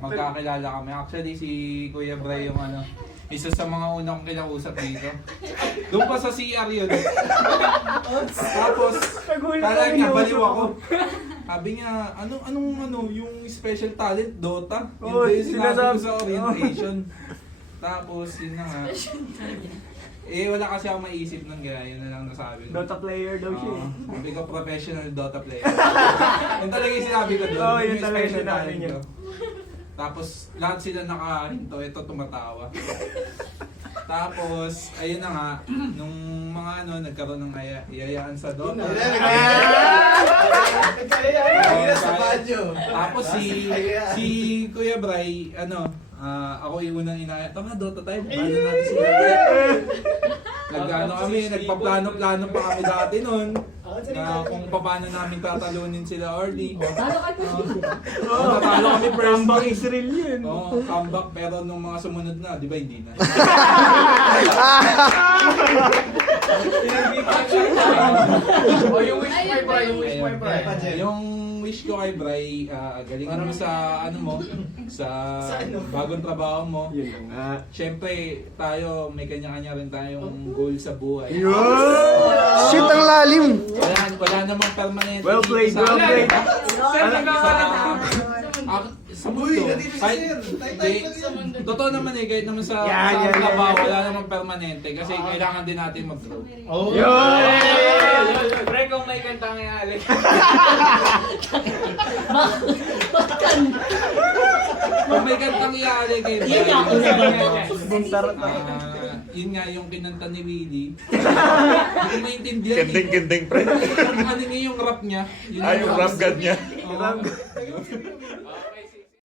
magkakilala kami. Actually, si Kuya Bray yung isa sa mga unang kong kinausap dito. Doon pa sa CR yun. Tapos, kala niya, baliw ako. Sabi niya, yung special talent, Dota. Yun yung sinasabi ko sa orientation. Tapos, yun na nga. Wala kasi ako maisip nun, kaya yun na lang nasabi ko. Dota player daw siya eh. Sabi ko, professional Dota player. Yun talaga yung sinabi ko doon. Oo, yun Yung talaga special sinabi talent niya. ko. Tapos, lahat sila nakahinto, ito tumatawa. Tapos, ayun na nga, nung mga nagkaroon ng iyayaan sa Dota. Tapos si Kuya Bray, ako yung unang inaya. Tama, Dota tayo, paano natin sila. Kami, nagpaplano-plano pa kami dati nun. Na kung paano namin tatalunin sila early. Natalo kami first Comeback game. Israel yun. Comeback, pero nung mga sumunod na, di ba hindi na? Yung wish mo kay Bray, yung wish mo kay Bray. Yung wish ko kay Bray, galingan mo sa sa bagong trabaho mo. Yun nga. Siyempre, tayo, may kanya-kanya rin tayong goal sa buhay. Shit, ang lalim! Wala namang permanent. Well played, well played. Sa mundo. Totoo naman kahit naman sa trabaho, wala namang permanente kasi kailangan din natin mag-grow. Pre, kung may kanta ng Alex. Kung may kantang iaalay kay Bray, yun nga yung kinanta ni Willie. Hindi ko maintindihan. Kending, pre. Yung niya, yung rap niya. Yung rap god niya. Oo.